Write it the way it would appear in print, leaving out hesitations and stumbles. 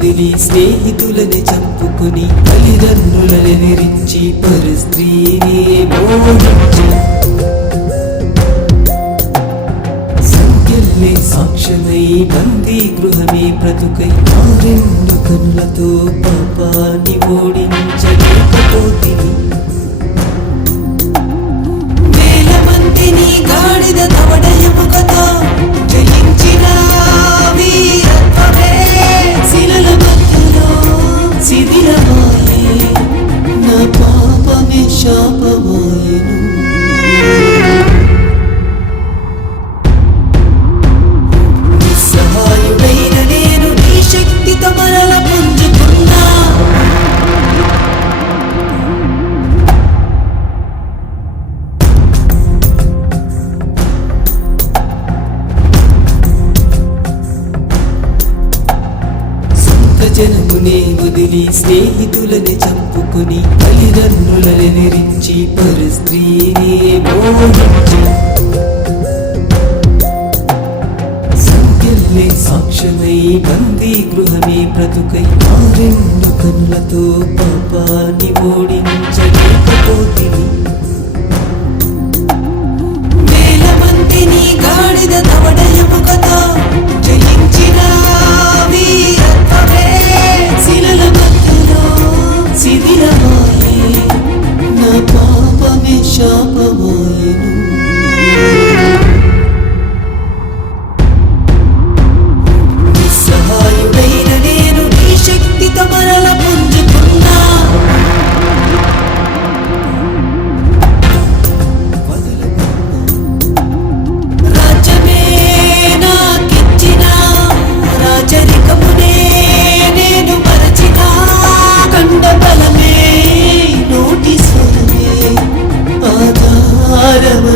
వదిలి స్నేహితులని చంపుకుని తల్లిదండ్రులని నిరించి పరస్త్రీని మోహించి సంఖ్యల్ని సాక్షమై బందీ గృహమే బ్రతుకై ఆ రెండు కన్నులతో పాపాన్ని ఓడించలేకపోతిని. వేల మందిని గాడిద దవడ ఎముకతో జయించిన వీరత్వమే శిలల మధ్యలో శిథిలమాయే, నా పాపమే శాపమాయెను. నిస్సహాయుడైన నేను నీ శక్తితో మరల పుంజుకున్నా. జనమునే వదిలి స్నేహితులని చంపుకుని తల్లిదండ్రులని నిరించి పరస్త్రీని మోహించి సంఖ్యల్ని సాక్షమై బందీ గృహమే బ్రతుకై ఆ రెండు కన్నులతో పాపాన్ని ఓడించలేకపోతిని. వేల మందిని గాడిద దవడ ఎముకతో జయించిన వీరత్వమే శిలల మధ్యలో శిథిలమాయే, నా పాపమే శాపమాయెను. నిస్సహాయుడైన నేను నీ శక్తితో మరల పుంజుకున్నా. రాజ్యమే నాకిచ్చిన రాజరికమునే నేను మరచిన, కండ బలమే నోటి స్వరమే ఆధారమనుకున్నాను.